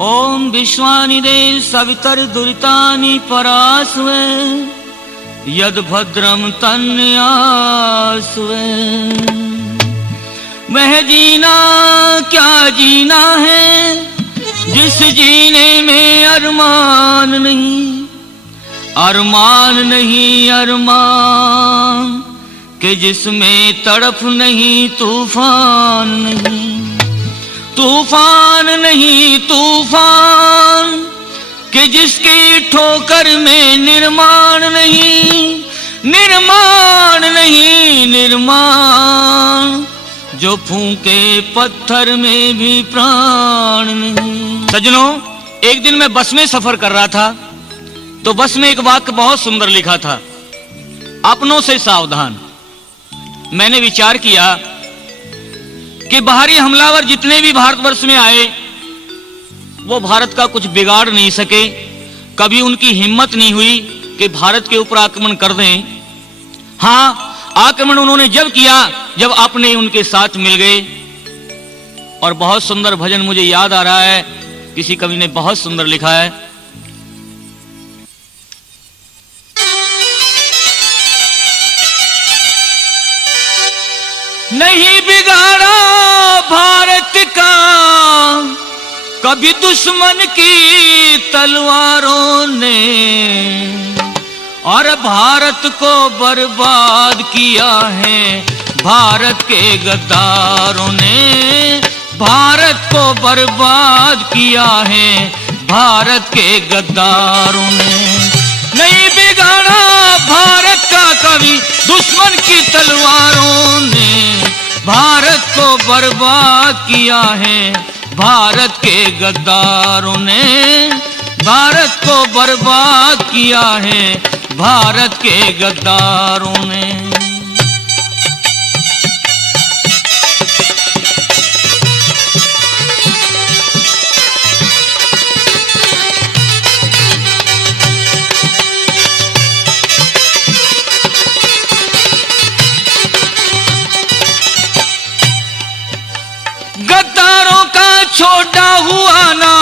ओम विश्वानि देव सवितर दुरितानि परास्वे यद भद्रम तन्यास्वे। वह जीना क्या जीना है जिस जीने में अरमान नहीं, अरमान नहीं अरमान कि जिसमें तड़प नहीं तूफान नहीं, तूफान नहीं तूफान कि जिसकी ठोकर में निर्माण नहीं, निर्माण नहीं निर्माण जो फूंके पत्थर में भी प्राण नहीं। सज्जनों, एक दिन मैं बस में सफर कर रहा था तो बस में एक वाक्य बहुत सुंदर लिखा था, अपनों से सावधान। मैंने विचार किया कि बाहरी हमलावर जितने भी भारतवर्ष में आए वो भारत का कुछ बिगाड़ नहीं सके। कभी उनकी हिम्मत नहीं हुई कि भारत के ऊपर आक्रमण कर दें। हाँ, आक्रमण उन्होंने जब किया जब अपने उनके साथ मिल गए। और बहुत सुंदर भजन मुझे याद आ रहा है, किसी कवि ने बहुत सुंदर लिखा है। नहीं बिगाड़ा भारत का कभी दुश्मन की तलवारों ने, और भारत को बर्बाद किया है भारत के गद्दारों ने, भारत को बर्बाद किया है भारत के गद्दारों ने। नहीं बिगाड़ा भारत का कभी दुश्मन की तलवारों ने, भारत को बर्बाद किया है भारत के गद्दारों ने, भारत को बर्बाद किया है भारत के गद्दारों ने। गद्दारों का छोटा हुआ ना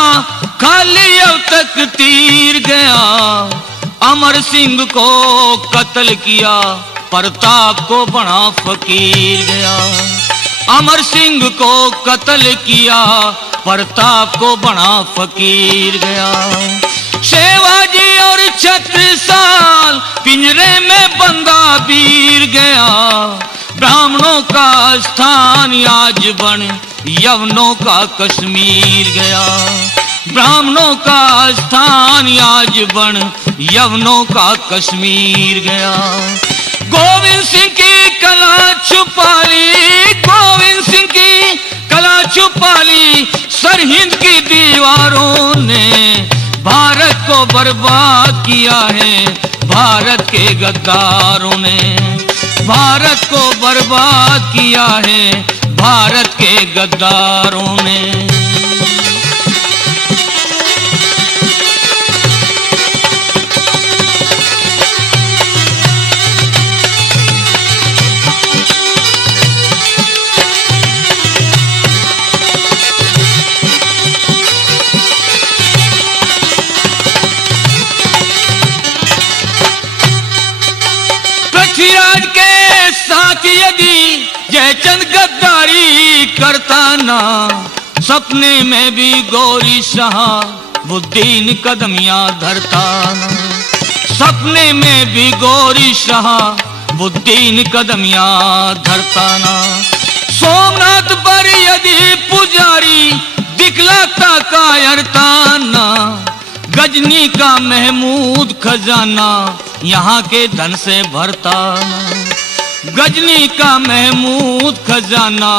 खाली अब तक तीर गया, अमर सिंह को कत्ल किया प्रताप को बड़ा फकीर गया, अमर सिंह को कत्ल किया प्रताप को बड़ा फकीर गया। शिवाजी और छत्रसाल पिंजरे में बंदा वीर गया, ब्राह्मणों का स्थान आज बन यवनों का कश्मीर गया, ब्राह्मणों का स्थान आज बन यवनों का कश्मीर गया। गोविंद सिंह की कला छुपा ली, गोविंद सिंह की कला छुपा ली सरहिंद की दीवारों ने, भारत को बर्बाद किया है भारत के गद्दारों ने, भारत को बर्बाद किया है भारत के गद्दारों ने। पृथ्वीराज के साथ यदि जयचंद गद्दारी करता ना, सपने में भी गौरी शहाबुद्दीन कदमियां धरता ना, सपने में भी गौरी शहाबुद्दीन कदमियां धरता ना। सोमनाथ पर यदि पुजारी दिखलाता कायरता ना, गजनी का महमूद खजाना यहाँ के धन से भरता ना, गजनी का महमूद खजाना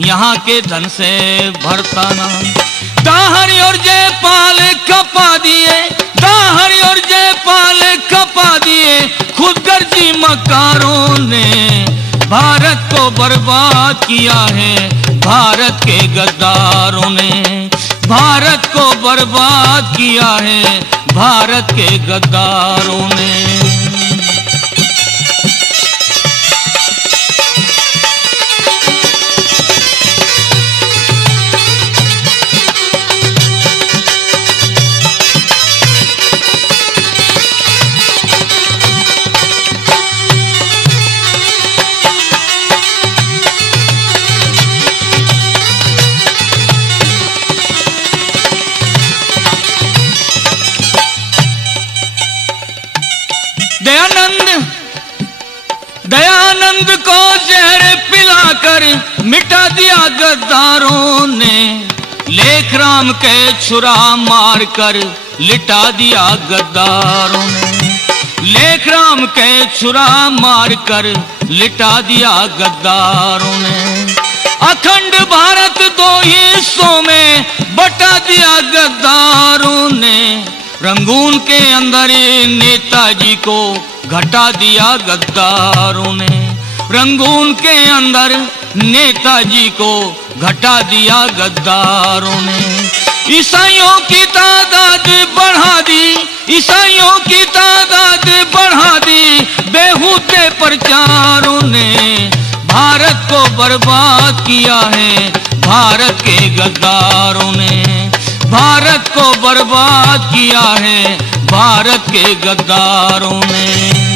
यहाँ के धन से भरता ना। दाहरी और जयपाल खपा दिए, दाहरी और जयपाल खपा दिए खुद गर्जी मकारों ने, भारत को बर्बाद किया है भारत के गद्दारों ने, भारत को बर्बाद किया है भारत के गद्दारों ने। दयानंद को जहर पिलाकर मिटा दिया गद्दारों ने, लेख राम के छुरा मारकर लिटा दिया गद्दारों ने, लेख राम के छुरा मारकर लिटा दिया गद्दारों ने। अखंड भारत दो हिस्सों में बटा दिया गद्दारों ने, रंगून के अंदर नेताजी को घटा दिया गद्दारों ने, रंगून के अंदर नेताजी को घटा दिया गद्दारों ने। ईसाइयों की तादाद बढ़ा दी, ईसाइयों की तादाद बढ़ा दी बेहूदे प्रचारों ने, भारत को बर्बाद किया है भारत के गद्दारों ने, भारत को बर्बाद किया है भारत के गद्दारों ने।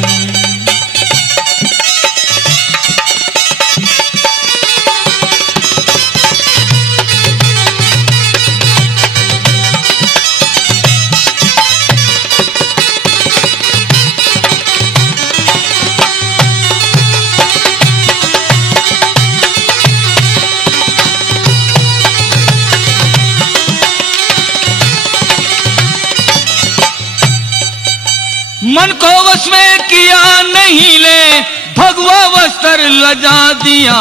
मन को वश में किया नहीं ले भगवा वस्त्र लजा दिया,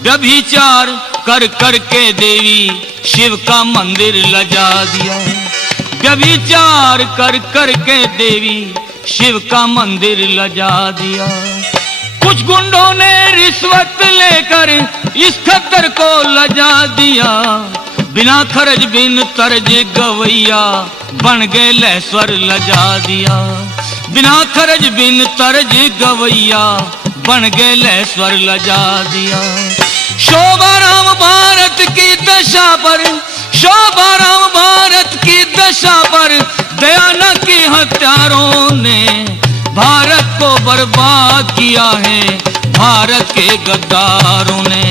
व्यभिचार कर कर के देवी शिव का मंदिर लजा दिया, व्यभिचार कर कर के देवी शिव का मंदिर लजा दिया। कुछ गुंडों ने रिश्वत लेकर इस खद्दर को लजा दिया, बिना खर्च बिन तर्ज गवैया बन गए लहस्वर लजा दिया, बिना खर्च बिन तर्ज गवैया बन गए लहस्वर लजा दिया। शोभा राम भारत की दशा पर, शोभा राम भारत की दशा पर दया न की हत्यारों ने, भारत को बर्बाद किया है भारत के गद्दारों ने,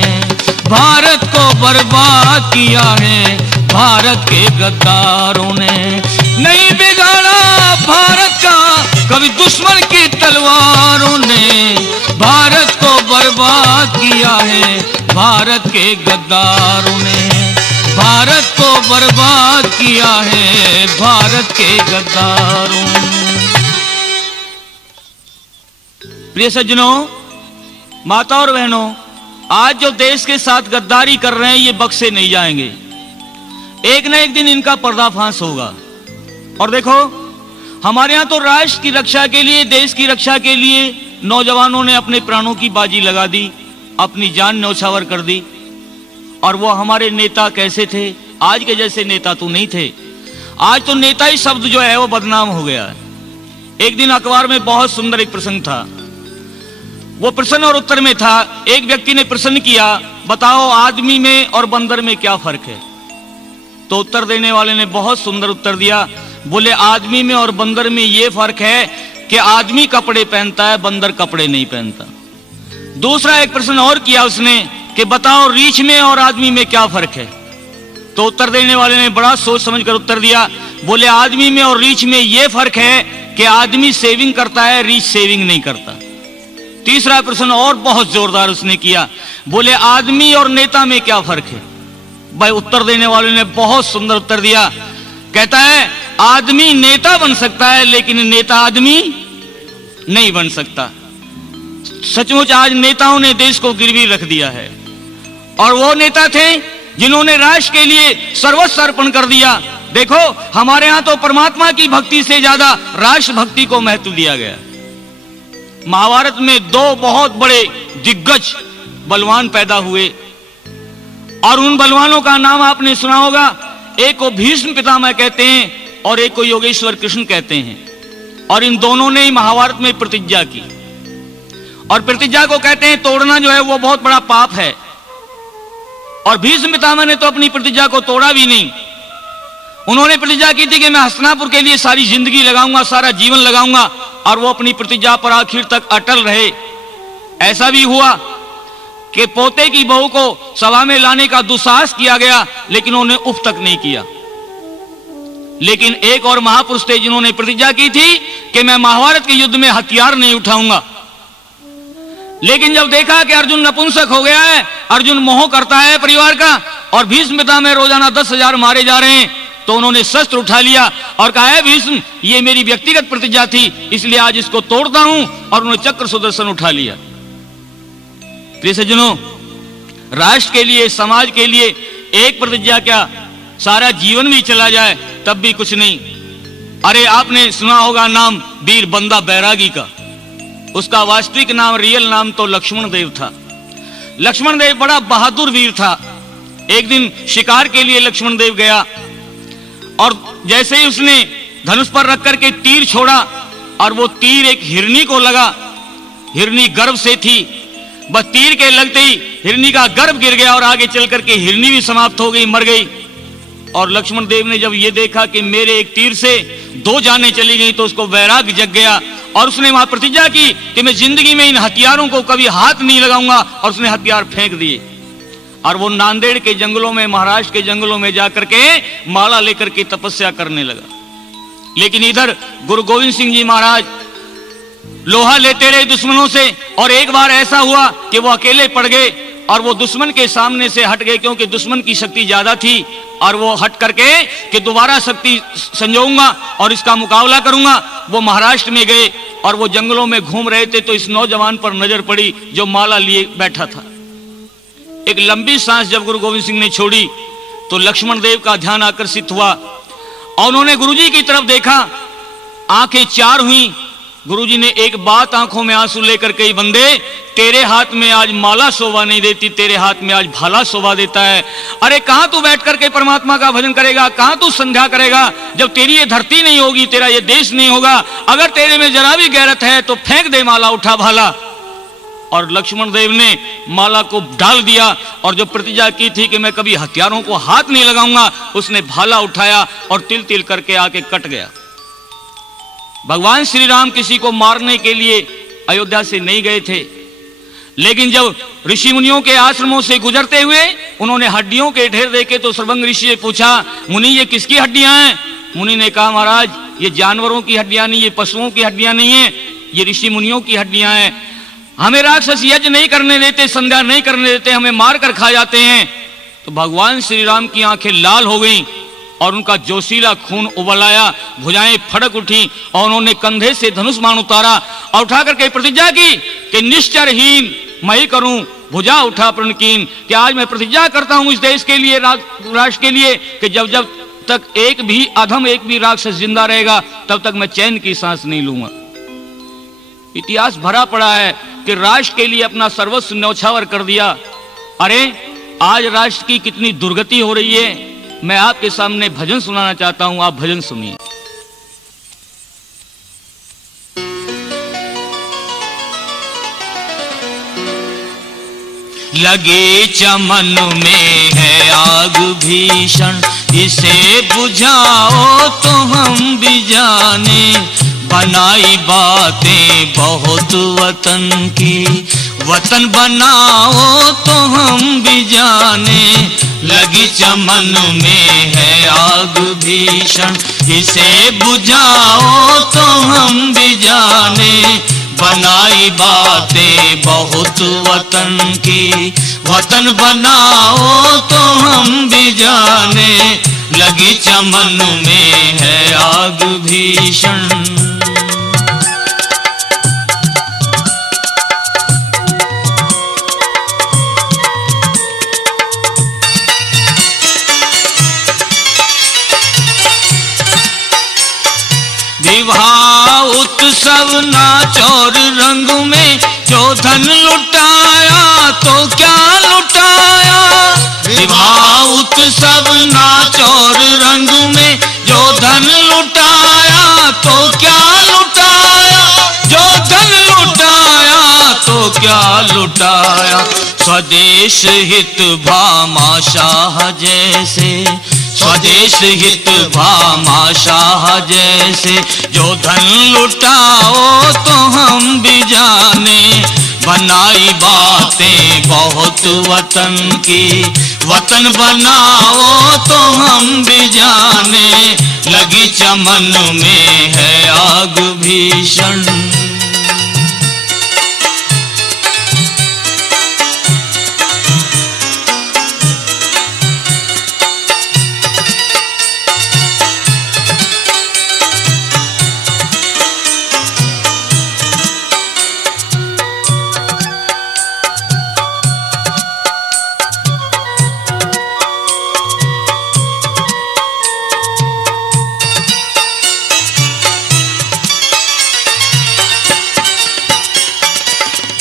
भारत को बर्बाद किया है भारत के गद्दारों ने। नहीं बिगाड़ा भारत का कभी दुश्मन की तलवारों ने, भारत को बर्बाद किया है भारत के गद्दारों ने, भारत को बर्बाद किया है भारत के गद्दारों ने। प्रिय सज्जनों, माता और बहनों, आज जो देश के साथ गद्दारी कर रहे हैं ये बख्शे नहीं जाएंगे, एक न एक दिन इनका पर्दाफाश होगा। और देखो, हमारे यहाँ तो राष्ट्र की रक्षा के लिए, देश की रक्षा के लिए नौजवानों ने अपने प्राणों की बाजी लगा दी, अपनी जान न्यौछावर कर दी। और वो हमारे नेता कैसे थे? आज के जैसे नेता तो नहीं थे। आज तो नेता ही शब्द जो है वो बदनाम हो गया है। एक दिन अखबार में बहुत सुंदर एक प्रसंग था, वो प्रश्न और उत्तर में था। एक व्यक्ति ने प्रश्न किया, बताओ आदमी में और बंदर में क्या फर्क है? तो उत्तर देने वाले ने बहुत सुंदर उत्तर दिया, बोले आदमी में और बंदर में ये फर्क है कि आदमी कपड़े पहनता है, बंदर कपड़े नहीं पहनता। दूसरा एक प्रश्न और किया उसने कि बताओ रीछ में और आदमी में क्या फर्क है? तो उत्तर देने वाले ने बड़ा सोच समझकर उत्तर दिया, बोले आदमी में और रीछ में ये फर्क है कि आदमी सेविंग करता है, रीछ सेविंग नहीं करता। तीसरा प्रश्न और बहुत जोरदार उसने किया, बोले आदमी और नेता में क्या फर्क है? भाई उत्तर देने वाले ने बहुत सुंदर उत्तर दिया, कहता है आदमी नेता बन सकता है लेकिन नेता आदमी नहीं बन सकता। सचमुच आज नेताओं ने देश को गिरवी रख दिया है, और वो नेता थे जिन्होंने राष्ट्र के लिए सर्वस्व अर्पण कर दिया। देखो, हमारे यहां तो परमात्मा की भक्ति से ज्यादा राष्ट्र भक्ति को महत्व दिया गया। महाभारत में दो बहुत बड़े दिग्गज बलवान पैदा हुए, और उन बलवानों का नाम आपने सुना होगा। एक को भीष्म पितामह कहते हैं और एक को योगेश्वर कृष्ण कहते हैं। और इन दोनों ने ही महाभारत में प्रतिज्ञा की, और प्रतिज्ञा को कहते हैं तोड़ना जो है वो बहुत बड़ा पाप है। और भीष्म पितामह ने तो अपनी प्रतिज्ञा को तोड़ा भी नहीं। उन्होंने प्रतिज्ञा की थी कि मैं हस्तिनापुर के लिए सारी जिंदगी लगाऊंगा, सारा जीवन लगाऊंगा, और वो अपनी प्रतिज्ञा पर आखिर तक अटल रहे। ऐसा भी हुआ कि पोते की बहू को सभा में लाने का दुस्साहस किया गया, लेकिन उन्होंने उफ तक नहीं किया। लेकिन एक और महापुरुष थे जिन्होंने प्रतिज्ञा की थी कि मैं महाभारत के युद्ध में हथियार नहीं उठाऊंगा। लेकिन जब देखा कि अर्जुन नपुंसक हो गया है, अर्जुन मोह करता है परिवार का, और भीष्म पिता में रोजाना 10,000 मारे जा रहे हैं, तो उन्होंने शस्त्र उठा लिया और कहा है भीष्म, ये मेरी व्यक्तिगत प्रतिज्ञा थी, इसलिए आज इसको तोड़ता हूं। और उन्होंने चक्र सुदर्शन उठा लिया। प्रिय सज्जनों, राष्ट्र के लिए, समाज के लिए एक प्रतिज्ञा क्या, सारा जीवन भी चला जाए तब भी कुछ नहीं। अरे आपने सुना होगा नाम वीर बंदा बैरागी का। उसका वास्तविक नाम, रियल नाम तो लक्ष्मण देव था। लक्ष्मण देव बड़ा बहादुर वीर था। एक दिन शिकार के लिए लक्ष्मण देव गया और जैसे ही उसने धनुष पर रख करके तीर छोड़ा और वो तीर एक हिरनी को लगा। हिरनी गर्भ से थी, बस तीर के लगते ही हिरनी का गर्भ गिर गया और आगे चल करके हिरनी भी समाप्त हो गई, मर गई। और लक्ष्मण देव ने जब ये देखा कि मेरे एक तीर से 2 जानें चली गई, तो उसको वैराग्य जग गया और उसने वहां प्रतिज्ञा की कि मैं जिंदगी में इन हथियारों को कभी हाथ नहीं लगाऊंगा, और उसने हथियार फेंक दिए। और वो नांदेड़ के जंगलों में, महाराष्ट्र के जंगलों में जाकर के माला लेकर के तपस्या करने लगा। लेकिन इधर गुरु गोविंद सिंह जी महाराज लोहा लेते रहे दुश्मनों से, और एक बार ऐसा हुआ कि वो अकेले पड़ गए और वो दुश्मन के सामने से हट गए, क्योंकि दुश्मन की शक्ति ज्यादा थी। और वो हट करके कि दोबारा शक्ति संजोऊंगा और इसका मुकाबला करूंगा, वो महाराष्ट्र में गए और वो जंगलों में घूम रहे थे। तो इस नौजवान पर नजर पड़ी जो माला लिए बैठा था। एक लंबी सांस जब गुरु गोविंद सिंह ने छोड़ी तो लक्ष्मण देव का ध्यान आकर्षित हुआ और उन्होंने गुरुजी की तरफ देखा। आंखें 4 हुई। गुरुजी ने एक बात आंखों में आंसू लेकर कही, बंदे तेरे हाथ में आज माला शोभा नहीं देती, तेरे हाथ में आज भाला शोभा देता है। अरे कहां तू बैठ करके परमात्मा का भजन करेगा, कहां तू संध्या करेगा, जब तेरी ये धरती नहीं होगी, तेरा ये देश नहीं होगा। अगर तेरे में जरा भी गैरत है तो फेंक दे माला, उठा भाला। और लक्ष्मण देव ने माला को डाल दिया और जो प्रतिज्ञा की थी कि मैं कभी हथियारों को हाथ नहीं लगाऊंगा, उसने भाला उठाया और तिल तिल करके आके कट गया। भगवान श्री राम किसी को मारने के लिए अयोध्या से नहीं गए थे, लेकिन जब ऋषि मुनियों के आश्रमों से गुजरते हुए उन्होंने हड्डियों के ढेर देखे तो सर्वंग ऋषि ने पूछा, मुनि ये किसकी हड्डियां हैं? मुनि ने कहा, महाराज ये जानवरों की हड्डियां नहीं, ये पशुओं की हड्डियां नहीं है, ये ऋषि मुनियों की हड्डियां हैं। हमें राक्षस यज्ञ नहीं करने देते, संध्या नहीं करने देते, हमें मार कर खा जाते हैं। तो भगवान श्री राम की आंखें लाल हो गईं और उनका जोशीला खून उबल आया, भुजाएं फड़क उठी और उन्होंने कंधे से धनुष बाण उतारा और उठा करके प्रतिज्ञा की कि निश्चरहीन मैं ही करूं भुजा उठा प्रणकीन, कि आज मैं प्रतिज्ञा करता हूं इस देश के लिए, राष्ट्र के लिए, कि जब जब तक एक भी अधम, एक भी राक्षस जिंदा रहेगा तब तक मैं चैन की सांस नहीं लूंगा। इतिहास भरा पड़ा है कि राष्ट्र के लिए अपना सर्वस्व न्यौछावर कर दिया। अरे आज राष्ट्र की कितनी दुर्गति हो रही है। मैं आपके सामने भजन सुनाना चाहता हूं, आप भजन सुनिए। लगे चमन में है आग भीषण, इसे बुझाओ तो हम भी जाने। बनाई बातें बहुत वतन की, वतन बनाओ तो हम भी जाने। लगी चमन में है आग भीषण, इसे बुझाओ तो हम भी जाने। बनाई बातें बहुत वतन की, वतन बनाओ तो हम भी जाने। लगी चमन में है आग भीषण। विवाह उत्सव नाच और रंग में जो धन लुटाया तो क्या लुटाया। विवाह उत्सव नाच और रंग में जो धन लुटाया तो क्या लुटाया। जो धन लुटाया तो क्या लुटाया। स्वदेश हित भामाशाह जैसे, स्वदेश हित भामाशाह जैसे। जो धन लुटाओ तो हम भी जाने। बनाई बातें बहुत बहुत वतन की। वतन बनाओ तो हम भी जाने, लगी चमन में है आग भीषण।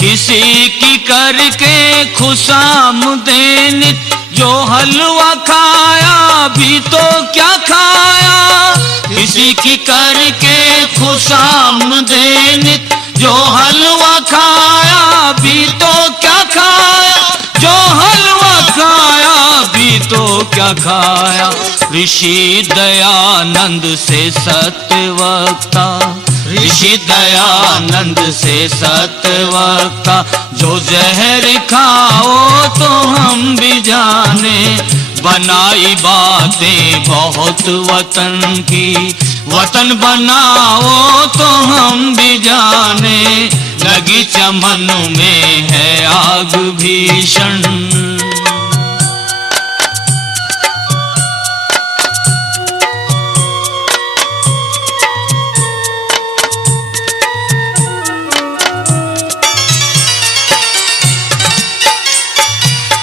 किसी की करके खुशामदीन, जो हलवा खाया भी तो क्या खाया। किसी की करके खुशामदीन, जो हलवा खाया भी तो क्या खाया। जो हलवा खाया भी तो क्या खाया। ऋषि दयानंद से सत्यवक्ता, ऋषि दयानंद से सत्यवक्ता, जो जहर खाओ तो हम भी जाने, बनाई बातें बहुत वतन की। वतन बनाओ तो हम भी जाने, लगी चमन में है आग भीषण।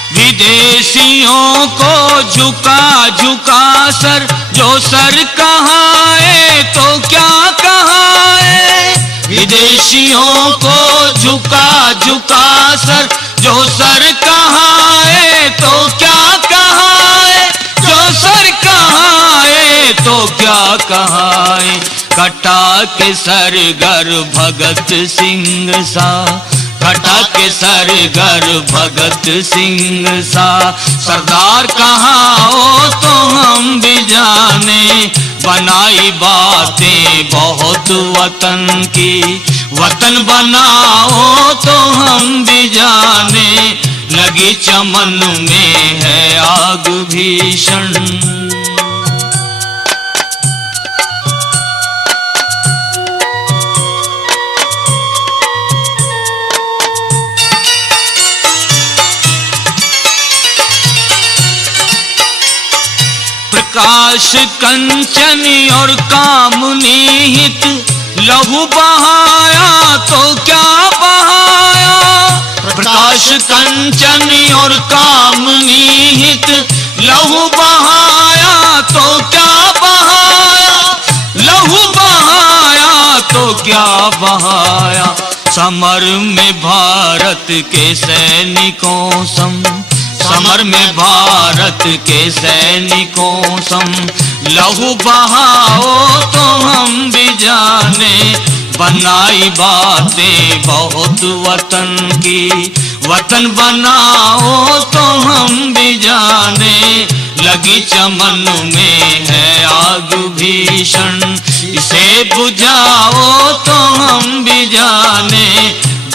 विदेशियों को झुका झुका सर, जो सर कहाए तो क्या कहाए। विदेशियों को झुका झुका सर, जो सर कहाए तो क्या कहाए। जो सर कहाए तो क्या कहाए। कटा के सर गर भगत सिंह सा, कटा के सर गर भगत सिंह सा। सरदार कहाओ तो हम भी जाने, बनाई बातें बहुत वतन की। वतन बनाओ तो हम भी जाने, लगी चमन में है आग भीषण। प्रकाश कंचन और कामनी हित, लहू बहाया तो क्या बहाया। प्रकाश कंचन और कामनी हित, लहू बहाया तो क्या बहाया। लहू बहाया तो क्या बहाया। समर में भारत के सैनिकों सम, समर में भारत के सैनिकों सम, लहू बहाओ तो हम भी जाने, बनाई बातें बहुत वतन की। वतन बनाओ तो हम भी जाने, लगी चमन में है आग भीषण। इसे बुझाओ तो हम भी जाने,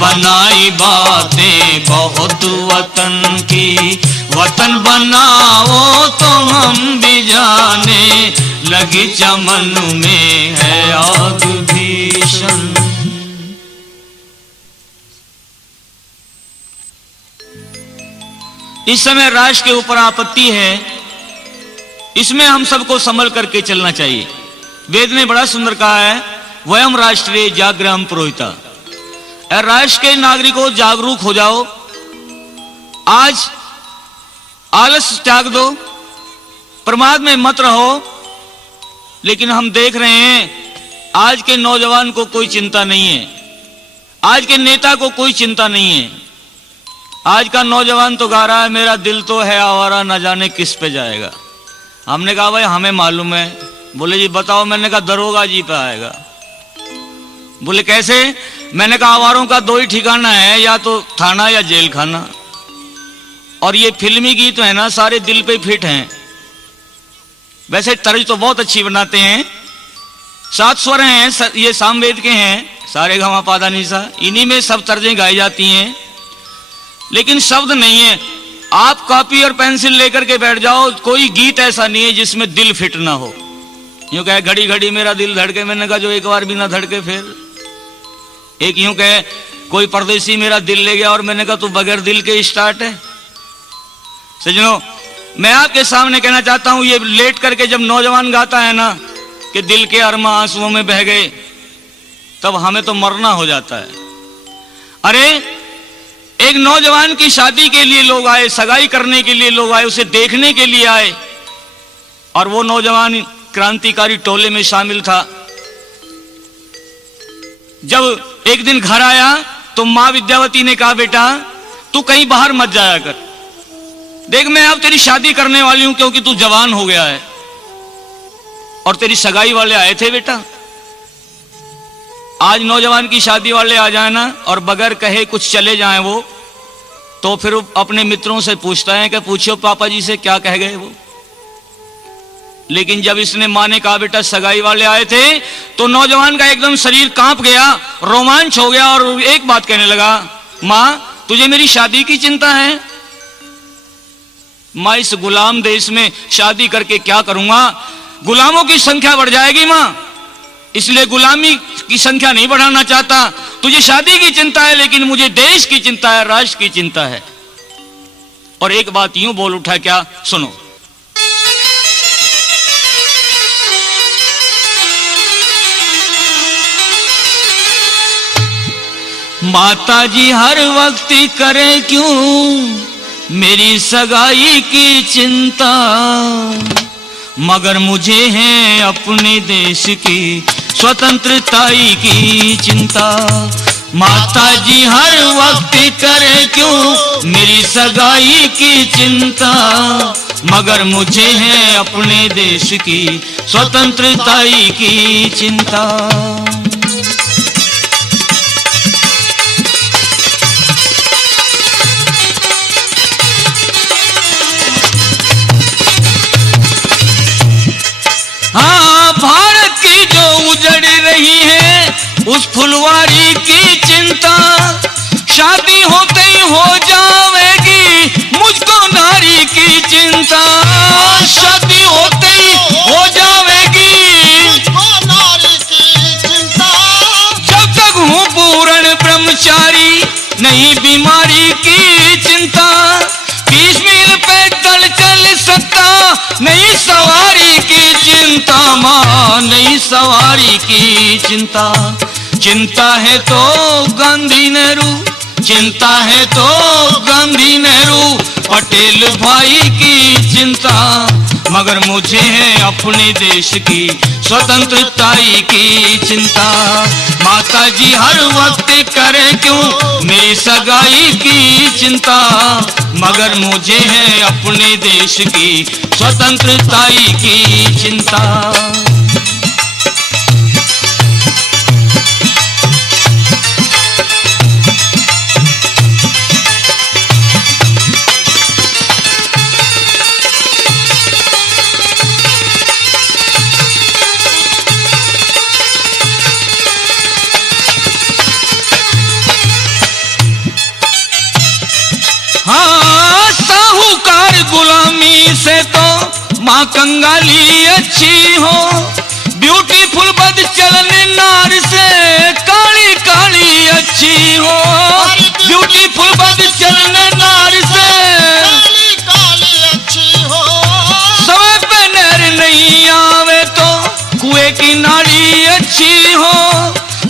बनाई बातें बहुत वतन की। वतन बनाओ तो हम भी जाने, लगी चमन में है आग भीषण। इस समय राष्ट्र के ऊपर आपत्ति है, इसमें हम सबको संभल करके चलना चाहिए। वेद ने बड़ा सुंदर कहा है, वयम राष्ट्रे जागृहम पुरोहिता। राष्ट्र के नागरिकों जागरूक हो जाओ। आज आलस त्याग दो, प्रमाद में मत रहो। लेकिन हम देख रहे हैं आज के नौजवान को कोई चिंता नहीं है, आज के नेता को कोई चिंता नहीं है। आज का नौजवान तो गा रहा है, मेरा दिल तो है आवारा, न जाने किस पे जाएगा। हमने कहा भाई हमें मालूम है। बोले जी बताओ। मैंने कहा दरोगा जी पे आएगा। बोले कैसे? मैंने कहा आवारों का दो ही ठिकाना है, या तो थाना या जेल खाना। और ये फिल्मी गीत है ना, सारे दिल पे फिट हैं। वैसे तर्ज तो बहुत अच्छी बनाते हैं, 7 स्वर हैं, ये सामवेद के हैं, सारे गा मा पा धा नी सा, इन्हीं में सब तर्जें गाई जाती हैं। लेकिन शब्द नहीं है। आप कॉपी और पेंसिल लेकर के बैठ जाओ, कोई गीत ऐसा नहीं है जिसमें दिल फिट ना हो। यूं कहे घड़ी घड़ी मेरा दिल धड़के, मैंने कहा जो एक बार भी ना धड़के। फिर एक यूं कहे कोई परदेसी मेरा दिल ले गया, और मैंने कहा तू बगैर दिल के स्टार्ट है। सजनों, मैं आपके सामने कहना चाहता हूं, ये लेट करके जब नौजवान गाता है ना कि दिल के अरमा आंसुओं में बह गए, तब हमें तो मरना हो जाता है। अरे एक नौजवान की शादी के लिए लोग आए, सगाई करने के लिए लोग आए, उसे देखने के लिए आए, और वो नौजवान क्रांतिकारी टोले में शामिल था। जब एक दिन घर आया तो मां विद्यावती ने कहा, बेटा तू कहीं बाहर मत जाया कर, देख मैं अब तेरी शादी करने वाली हूं, क्योंकि तू जवान हो गया है, और तेरी सगाई वाले आए थे बेटा। आज नौजवान की शादी वाले आ जाए ना, और बगैर कहे कुछ चले जाएं वो, तो फिर अपने मित्रों से पूछता है कि पूछो पापा जी से क्या कह गए वो। लेकिन जब इसने मां ने कहा बेटा सगाई वाले आए थे, तो नौजवान का एकदम शरीर कांप गया, रोमांच हो गया, और एक बात कहने लगा, मां तुझे मेरी शादी की चिंता है? मां इस गुलाम देश में शादी करके क्या करूंगा, गुलामों की संख्या बढ़ जाएगी मां, इसलिए गुलामी की संख्या नहीं बढ़ाना चाहता। तुझे शादी की चिंता है, लेकिन मुझे देश की चिंता है, राष्ट्र की चिंता है। और एक बात यूं बोल उठा, क्या? सुनो। माता जी हर वक्त करे क्यों मेरी सगाई की चिंता, मगर मुझे है अपने देश की स्वतंत्रता की चिंता। माता जी हर वक्त करे क्यों मेरी सगाई की चिंता, मगर मुझे है अपने देश की स्वतंत्रता की चिंता। हाँ, भारत की जो उजड़ रही है उस फुलवारी की चिंता, शादी होते ही हो जाएगी मुझको नारी की चिंता। शादी होते ही हो जाएगी मुझको नारी की चिंता, जब तक हूँ पूर्ण ब्रह्मचारी नहीं बीमारी की चिंता। 20 मील पैदल चल सकता नहीं सवारी की चिंता, मां नहीं सवारी की चिंता। चिंता है तो गांधी नेहरू, चिंता है तो गांधी नेहरू पटेल भाई की चिंता, मगर मुझे है अपने देश की स्वतंत्रता की चिंता। माता जी हर वक्त करे क्यों मेरी सगाई की चिंता, मगर मुझे है अपने देश की स्वतंत्रता की चिंता। हाँ, साहूकार गुलामी से तो माँ कंगाली अच्छी हो, ब्यूटीफुल बद चलने नार से काली काली अच्छी हो। ब्यूटीफुल बद चलने नार से काली काली अच्छी हो, समय पे नहर नहीं आवे तो कुएं की नाली अच्छी हो।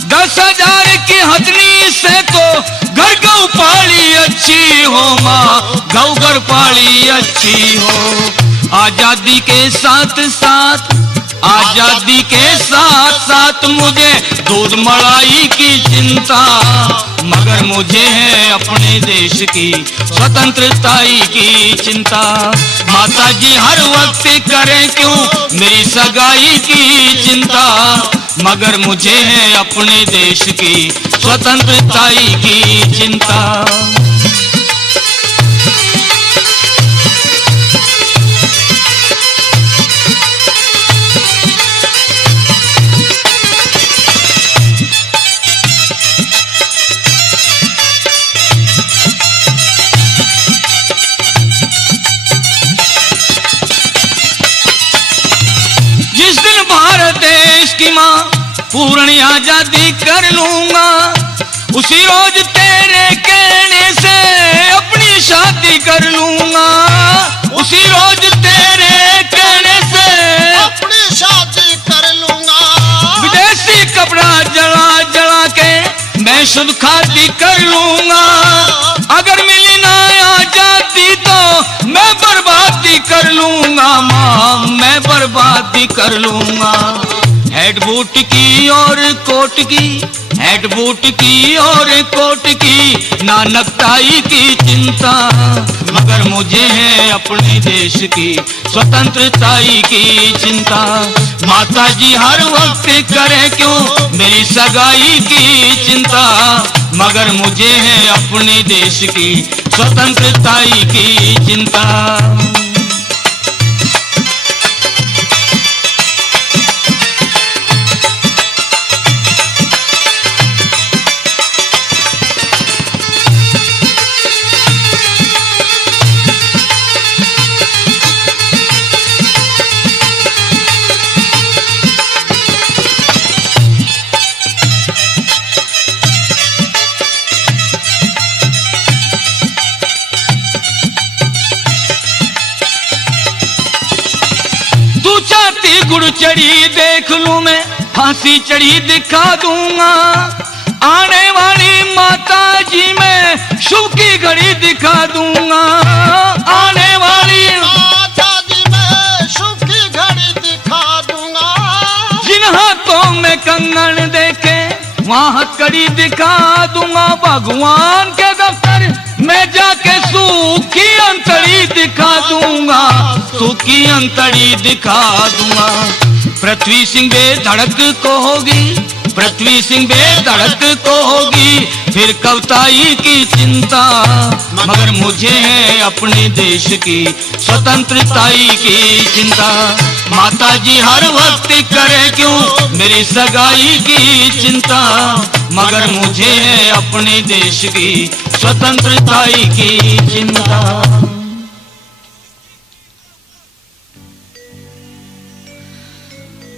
10,000 की हथनी से तो घर गौ पाली अच्छी हो, माँ गौ घर पाली अच्छी हो। आजादी के साथ साथ, आजादी के साथ साथ मुझे दूध मलाई की चिंता, मगर मुझे है अपने देश की स्वतंत्रता की चिंता। माता जी हर वक्त करे क्यों मेरी सगाई की चिंता, मगर मुझे है अपने देश की स्वतंत्रता की चिंता। माँ पूर्ण आजादी कर लूंगा। उसी रोज तेरे कहने से अपनी शादी कर लूंगा। उसी रोज तेरे कहने से अपनी शादी कर लूंगा। विदेशी कपड़ा जला जला के मैं शुद्ध खादी कर लूंगा। अगर मिली ना आजादी तो मैं बर्बादी कर लूंगा माँ, मैं बर्बादी कर लूंगा। हेड बूट की और कोट की, हेड बूट की और कोट की, ना नेकटाई की चिंता, मगर मुझे है अपने देश की स्वतंत्रताई की चिंता। माता जी हर वक्त करे क्यों मेरी सगाई की चिंता, मगर मुझे है अपने देश की स्वतंत्रताई की चिंता। गुड़ चढ़ी देख लूं मैं, फांसी चढ़ी दिखा दूंगा। आने वाली माता जी मैं शुभ की घड़ी दिखा दूंगा। आने वाली माता जी मैं शुभ की घड़ी दिखा दूंगा। जिन हाथों में कंगन देखे वहां हथकड़ी दिखा दूंगा। भगवान के दफ्तर मैं जाके सूखी अंतड़ी दिखा दूंगा, सूखी अंतड़ी दिखा दूंगा। पृथ्वी सिंह बेधड़क को होगी, पृथ्वी सिंह बेधड़क को होगी फिर कवताई की चिंता, मगर मुझे है अपने देश की स्वतंत्रताई की चिंता। माता जी हर वक्त करे क्यों मेरी सगाई की चिंता, मगर मुझे है अपने देश की स्वतंत्रताई की चिंता।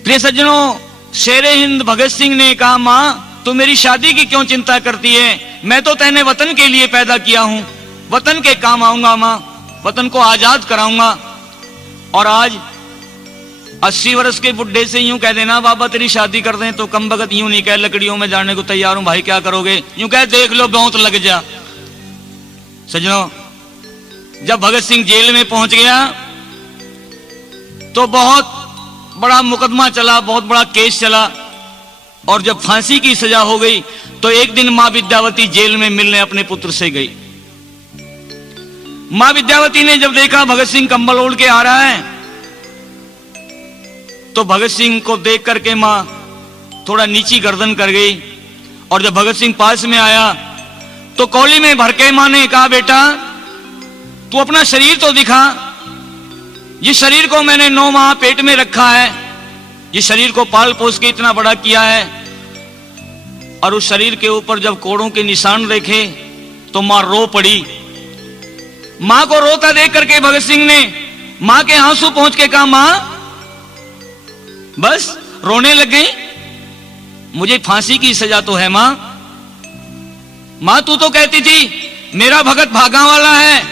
प्रिय सज्जनों, शेरे हिंद भगत सिंह ने कहा, मां तू मेरी शादी की क्यों चिंता करती है? मैं तो तेने वतन के लिए पैदा किया हूं, वतन के काम आऊंगा मां, वतन को आजाद कराऊंगा। और आज 80 वर्ष के बुढ़े से यूं कह देना बाबा तेरी शादी कर दें, तो कम बगत यूं नहीं कह लकड़ियों में जाने को तैयार हूं भाई क्या करोगे, यूं कह देख लो बहुत लग जा। सज्जनों, जब भगत सिंह जेल में पहुंच गया तो बहुत बड़ा मुकदमा चला, बहुत बड़ा केस चला, और जब फांसी की सजा हो गई तो एक दिन मां विद्यावती जेल में मिलने अपने पुत्र से गई। मां विद्यावती ने जब देखा भगत सिंह कंबल ओढ़ के आ रहा है तो भगत सिंह को देख करके मां थोड़ा नीची गर्दन कर गई, और जब भगत सिंह पास में आया तो कौली में भर के मां ने कहा, बेटा तू अपना शरीर तो दिखा, जिस शरीर को मैंने 9 माह पेट में रखा है, जिस शरीर को पाल पोस के इतना बड़ा किया है, और उस शरीर के ऊपर जब कोड़ों के निशान देखे तो मां रो पड़ी। मां को रोता देख करके भगत सिंह ने मां के आंसू पहुंच के कहा, मां बस रोने लग गई, मुझे फांसी की सजा तो है मां। मां तू तो कहती थी मेरा भगत भागा वाला है,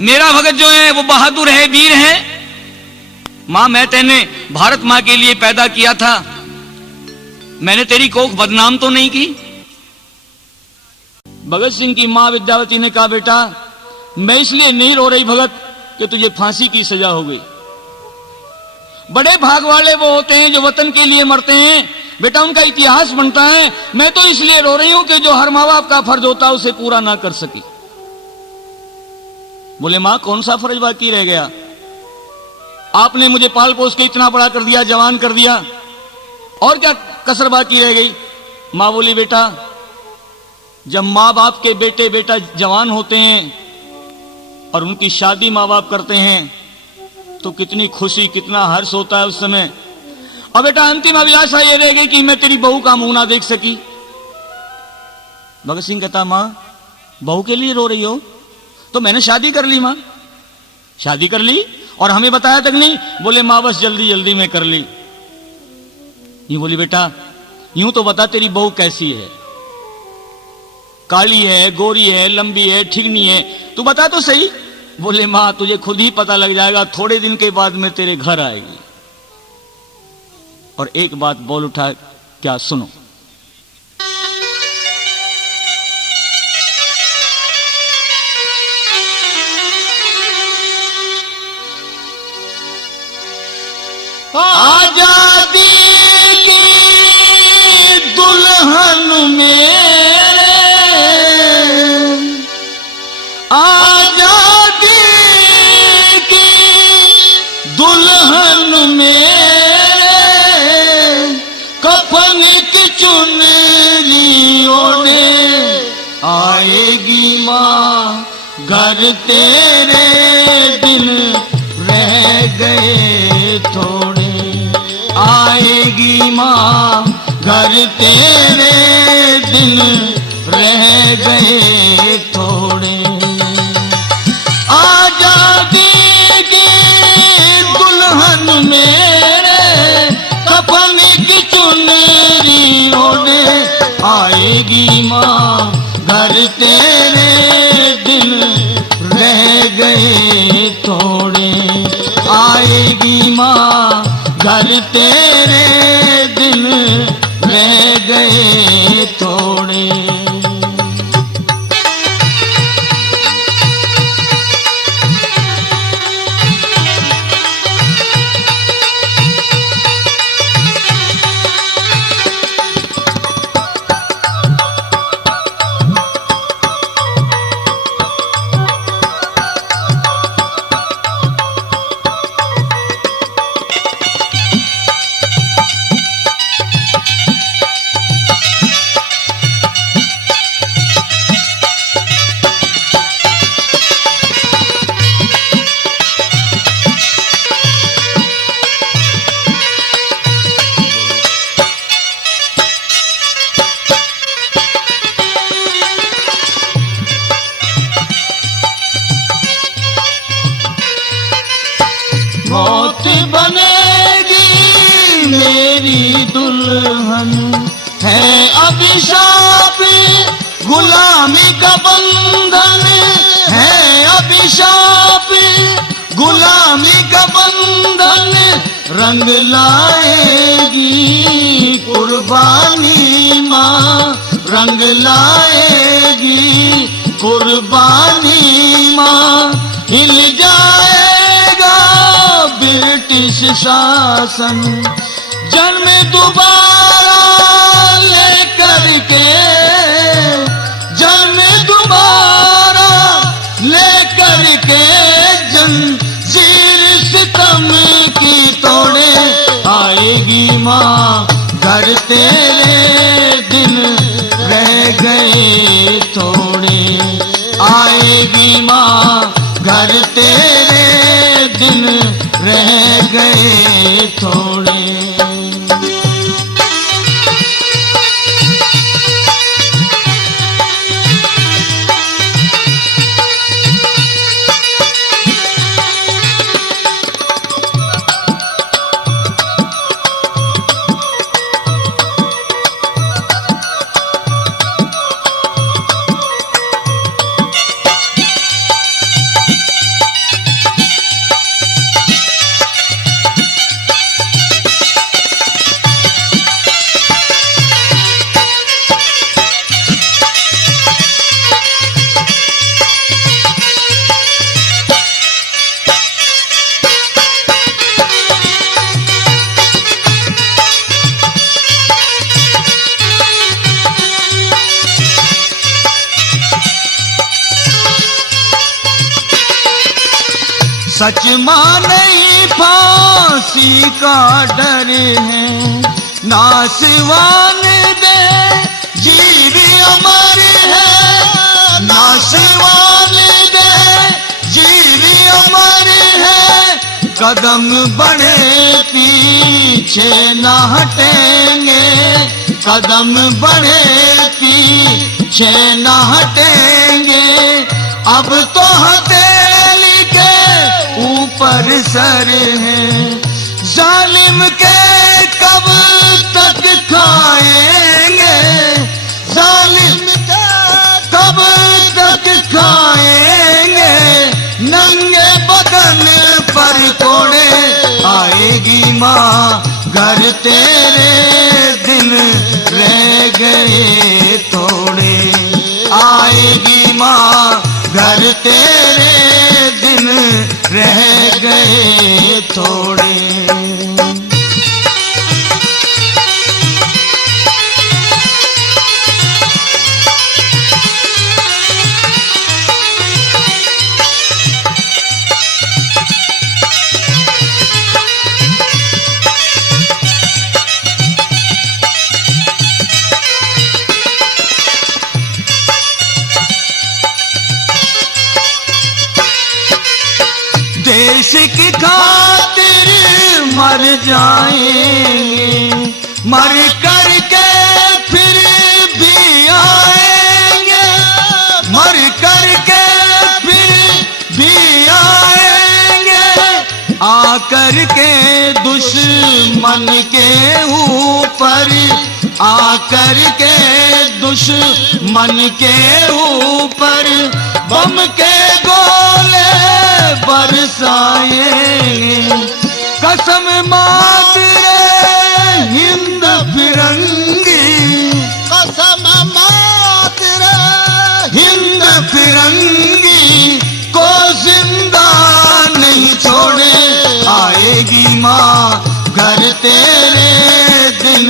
मेरा भगत जो है वो बहादुर है, वीर है। मां मैं तेने भारत मां के लिए पैदा किया था, मैंने तेरी कोख बदनाम तो नहीं की। भगत सिंह की मां विद्यावती ने कहा, बेटा मैं इसलिए नहीं रो रही भगत कि तुझे फांसी की सजा हो गई। बड़े भाग वाले वो होते हैं जो वतन के लिए मरते हैं, बेटा उनका इतिहास बनता है। मैं तो इसलिए रो रही हूं कि जो हर मां बाप का फर्ज होता है उसे पूरा ना कर सकी। बोले मां कौन सा फर्ज बाकी रह गया? आपने मुझे पाल पोस के इतना बड़ा कर दिया, जवान कर दिया, और क्या कसर बाकी रह गई? मां बोली, बेटा जब मां बाप के बेटे बेटा जवान होते हैं और उनकी शादी मां बाप करते हैं तो कितनी खुशी, कितना हर्ष होता है उस समय। और बेटा अंतिम अभिलाषा ये रह गई कि मैं तेरी बहू का मुंह ना देख सकी। भगत सिंह कहता, मां बहू के लिए रो रही हो? तो मैंने शादी कर ली मां। शादी कर ली और हमें बताया तक नहीं? बोले मां बस जल्दी जल्दी में कर ली। यूं बोली, बेटा यूं तो बता तेरी बहू कैसी है, काली है, गोरी है, लंबी है, ठिगनी है, तू बता तो सही। बोले, मां तुझे खुद ही पता लग जाएगा, थोड़े दिन के बाद में तेरे घर आएगी। और एक बात बोल उठा, क्या? सुनो। आजादी की दुल्हन मेरे, आजादी की दुल्हन मेरे, कफन की चुनरी ओढ़े आएगी माँ घर तेरे, दिन रह गए थोड़े, आएगी माँ घर तेरे, दिन रह गए थोड़े। आजादी की दुल्हन मेरे, कफन की चुनरी ओढ़े आएगी माँ घर तेरे, दिन रह गए थोड़े, आएगी माँ घर तेरे, दिन रह गए थोड़े। मौत बनेगी मेरी दुल्हन, है अभिशाप गुलामी का बंधन, है अभिशाप गुलामी का बंधन, रंग लाएगी कुर्बानी माँ, रंग लाएगी कुर्बानी माँ, हिल जाएगा ब्रिटिश शासन, जन्म दोबारा लेकर के, जन्म दोबारा लेकर के, जंजीर सितम की तोड़े आएगी माँ घर तेरे, दिन रह गए थोड़े, आएगी माँ घर तेरे, दिन रह गए थोड़े। सच माने फांसी का डर है, नासवान दे जीव अमर है, नासवान दे जीव अमर है, कदम बढ़े पीछे न हटेंगे, कदम बढ़े पीछे न हटेंगे, अब तो हथेली के ऊपर सर है, जालिम के कब तक तक खाएंगे, जालिम के कब तक खाएंगे, नंगे बदन पर कोड़े। आएगी माँ घर तेरे दिन रह गए थोड़े, आएगी माँ घर तेरे दिन रह गए थोड़े। देश की खातिर मर जाएंगे, मर कर के फिर भी आएंगे, मर कर के फिर भी आएंगे, आकर के दुश्मन के ऊपर, आकर के दुश्मन के ऊपर बम के गोले बरसाएंगे। कसम मात्र हिंद फिरंगी, कसम मात्र हिंद फिरंगी को जिंदा नहीं छोड़े। आएगी माँ घर तेरे दिन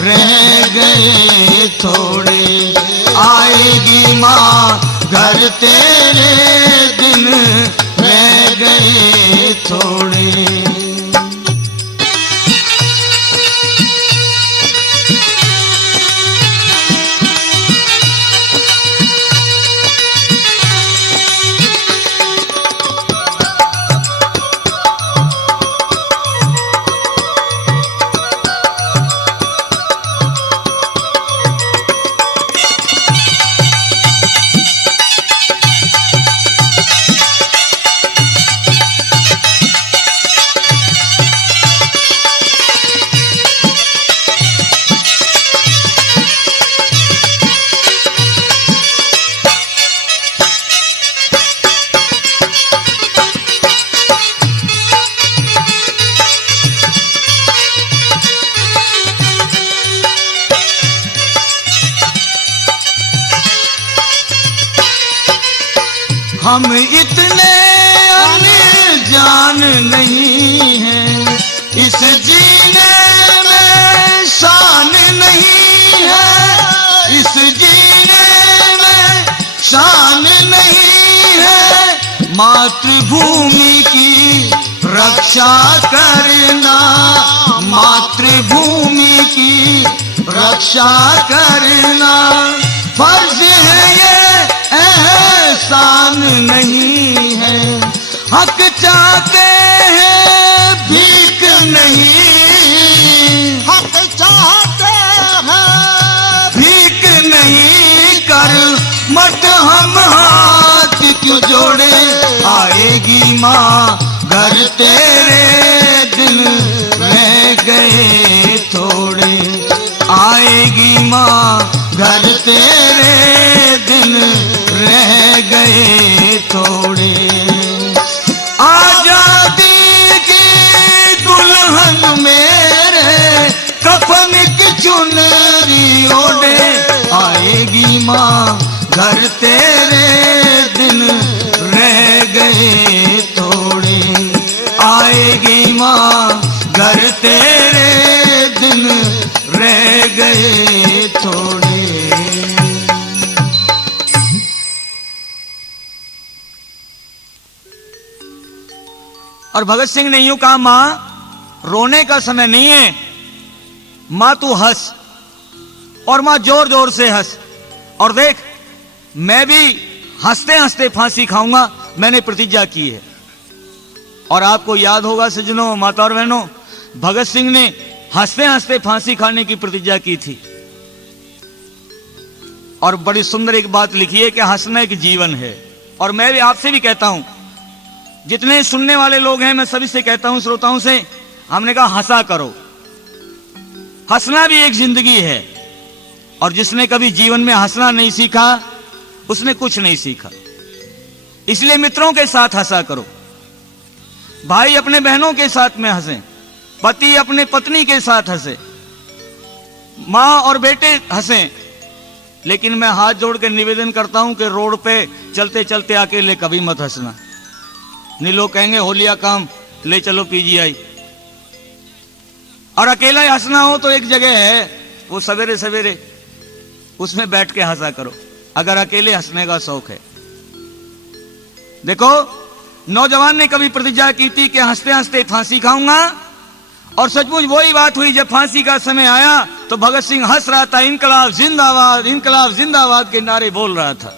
रह गए थोड़े, आएगी माँ घर तेरे दिन रह गए थोड़े। हम इतने अनजान नहीं हैं, इस जीने में शान नहीं है, इस जीने में शान नहीं है। मातृभूमि की रक्षा करना, मातृभूमि की रक्षा करना फर्ज है, ये एहसान नहीं है। हक चाहते हैं भीख नहीं, हक चाहते हैं भीख नहीं कर मत हम हाथ क्यों जोड़े। आएगी माँ घर तेरे दिन रह गए थोड़े, आएगी माँ घर तेरे दिन रह गए थोड़े। आजादी की दुल्हन मेरे कफन की चुनरी ओढ़े। आएगी माँ घर तेरे दिन रह गए थोड़े, आएगी माँ घर तेरे दिन रह गए थोड़े। और भगत सिंह ने यूं कहा, मां रोने का समय नहीं है, मां तू हंस। और मां जोर जोर से हंस। और देख मैं भी हंसते हंसते फांसी खाऊंगा, मैंने प्रतिज्ञा की है। और आपको याद होगा सज्जनों, माता और बहनों, भगत सिंह ने हंसते हंसते फांसी खाने की प्रतिज्ञा की थी। और बड़ी सुंदर एक बात लिखी है कि हंसना एक जीवन है। और मैं भी आपसे भी कहता हूं, जितने सुनने वाले लोग हैं, मैं सभी से कहता हूं, श्रोताओं से, हमने कहा हंसा करो। हंसना भी एक जिंदगी है, और जिसने कभी जीवन में हंसना नहीं सीखा उसने कुछ नहीं सीखा। इसलिए मित्रों के साथ हंसा करो, भाई अपने बहनों के साथ में हंसे, पति अपने पत्नी के साथ हंसे, माँ और बेटे हंसे। लेकिन मैं हाथ जोड़ के निवेदन करता हूं कि रोड पे चलते चलते अकेले कभी मत हंसना। नहीं लोग कहेंगे होलिया काम ले चलो पीजीआई। और अकेला ही हंसना हो तो एक जगह है, वो सवेरे सवेरे उसमें बैठ के हंसा करो, अगर अकेले हंसने का शौक है। देखो, नौजवान ने कभी प्रतिज्ञा की थी कि हंसते हंसते फांसी खाऊंगा, और सचमुच वही बात हुई। जब फांसी का समय आया तो भगत सिंह हंस रहा था, इनकलाब जिंदाबाद के नारे बोल रहा था,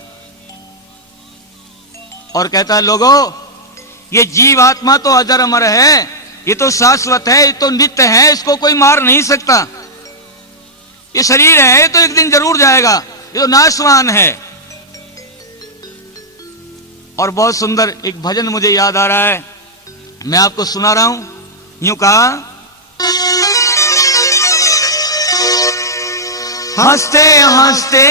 और कहता है लोगों, ये जीव आत्मा तो अजर अमर है, ये तो शाश्वत है, ये तो नित्य है, इसको कोई मार नहीं सकता। ये शरीर है, ये तो एक दिन जरूर जाएगा, ये तो नाशवान है। और बहुत सुंदर एक भजन मुझे याद आ रहा है, मैं आपको सुना रहा हूं। यूं कहा, हंसते हंसते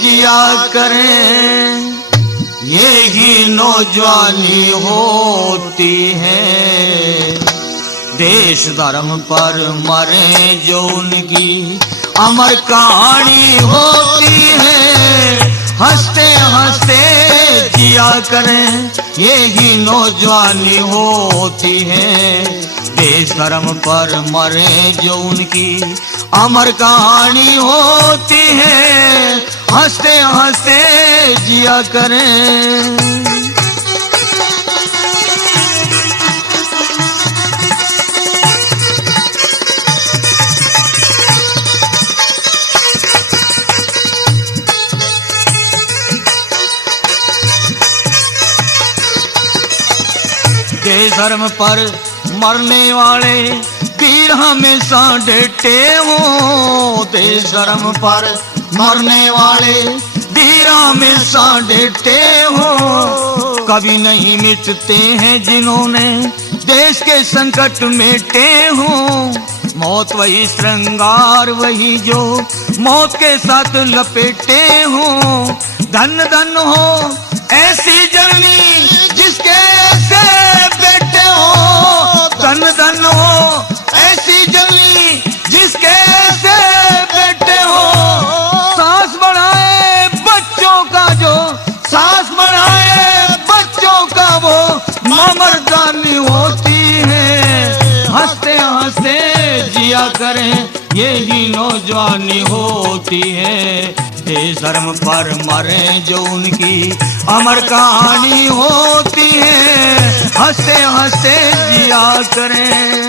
जिया करें, ये ही नौजवानी होती है, देश धर्म पर मरे जो उनकी अमर कहानी होती है। हंसते हंसते जिया करें, ये ही नौजवानी होती है, देश धर्म पर मरे जो उनकी अमर कहानी होती है। हंसते हंसते जिया करें। देश धर्म पर मरने वाले वीर हमेशा डटे हो, देश धर्म पर मरने वाले वीर हमेशा डटे हो, कभी नहीं मिटते हैं जिन्होंने देश के संकट मेटे हो। मौत वही श्रृंगार वही जो मौत के साथ लपेटे हो, धन धन हो ऐसी जननी जिसके ऐसे बेटे हो, धन धन हो ऐसी जननी जिसके ऐसे बेटे हो। सांस बढ़ाए बच्चों का जो, सांस बढ़ाए बच्चों का वो ममरदानी होती है। हंसते हंसते जिया करें, यही नौजवानी होती है, देश धर्म पर मरे जो उनकी अमर कहानी होती है। हंसते हंसते जिया करें।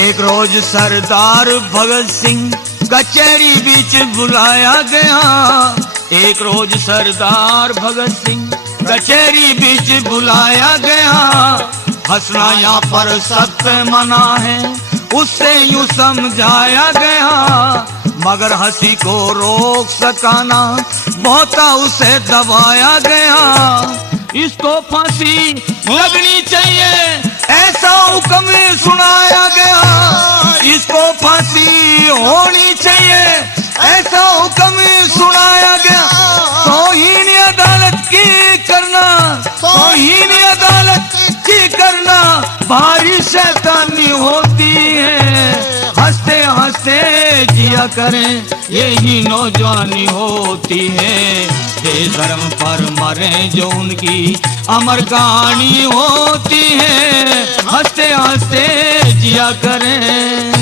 एक रोज सरदार भगत सिंह कचहरी बीच बुलाया गया, एक रोज सरदार भगत सिंह कचहरी बीच बुलाया गया। हंसना यहाँ पर सत्य मना है उससे यूं समझाया गया, मगर हंसी को रोक सकाना मौता उसे दबाया गया। इसको फांसी लगनी चाहिए ऐसा हुक्म सुनाया गया, इसको फांसी होनी चाहिए ऐसा हुक्म सुनाया गया। तौहीन अदालत की करना, तौहीन अदालत की करना भारी शैतानी होती है। हंसते हंसते जिया करें, यही नौजवानी होती है, देश धर्म पर मरे जो उनकी अमर कहानी होती है। हंसते हंसते जिया करें।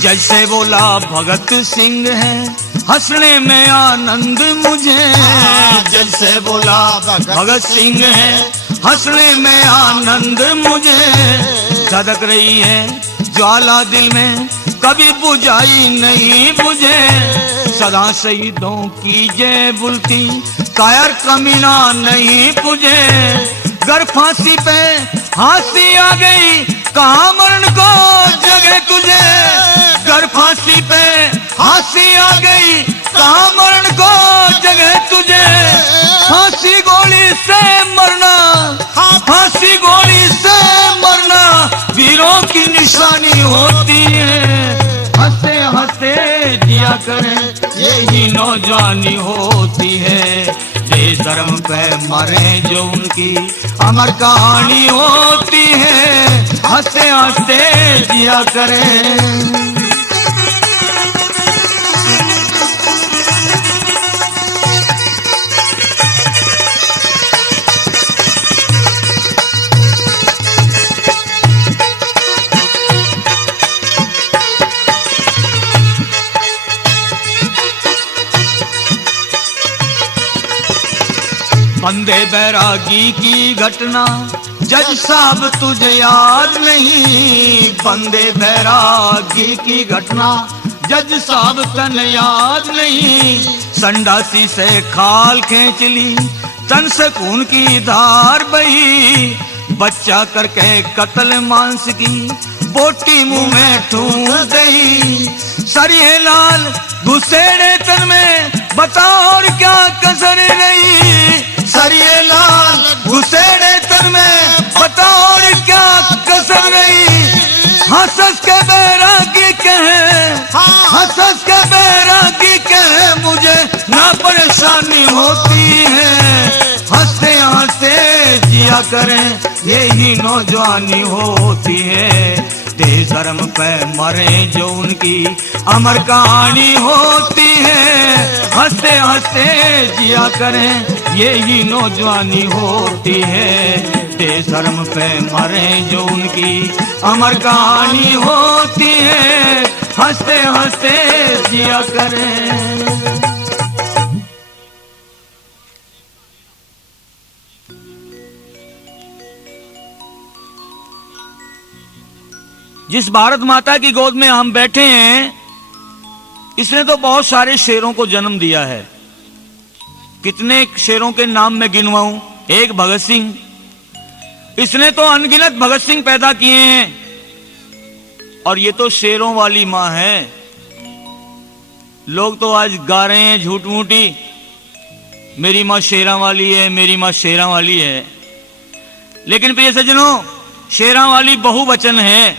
जैसे बोला भगत सिंह है हंसने में आनंद मुझे, जैसे बोला भगत सिंह है हंसने में आनंद मुझे, धधक रही है ज्वाला दिल में कभी बुझाई नहीं बुझे, सदा शहीदों की जय बुलती कायर कमीना नहीं पुजे, गर फांसी पे फांसी आ गई कहाँ मरण को जगह तुझे, गर फांसी पे फांसी आ गई कहाँ मरण को जगह तुझे, फांसी गोली से मरना, फांसी गोली से मरना वीरों की निशानी होती है, हंसते हंसते जिया करें यही नौजवानी होती है, देश धर्म पे मरे जो उनकी अमर कहानी होती है, हंसते हंसते जिया करें। बंदे बैरागी की घटना जज साहब तुझे याद नहीं, बंदे बैरागी की घटना जज साहब तन याद नहीं, संडासी से खाल खींच ली तन से खून की धार बही, बच्चा करके कत्ल मांस की बोटी मुंह में ठूंस दही, सरिये लाल घुसेड़े तन में बताओ और क्या कसर रही, सरिये लाल घुसेड़े तन में बताओ और क्या कसर रही, हंस के बैरागी कहे, हंस के बैरागी कहे मुझे ना परेशानी होती है, हंसते हंसते जिया करें यही नौजवानी होती है, देश धर्म पे मरे जो उनकी अमर कहानी होती है, हंसते हंसते जिया करें यही नौजवानी होती है, देश धर्म पे मरे जो उनकी अमर कहानी होती है, हंसते हंसते जिया करें। जिस भारत माता की गोद में हम बैठे हैं इसने तो बहुत सारे शेरों को जन्म दिया है, कितने शेरों के नाम में गिनवाऊं, एक भगत सिंह, इसने तो अनगिनत भगत सिंह पैदा किए हैं, और ये तो शेरों वाली मां है। लोग तो आज गा रहे हैं झूठ मूठी, मेरी मां शेरां वाली है, मेरी मां शेरां वाली है, लेकिन प्रिय सज्जनों शेरां वाली बहुवचन है।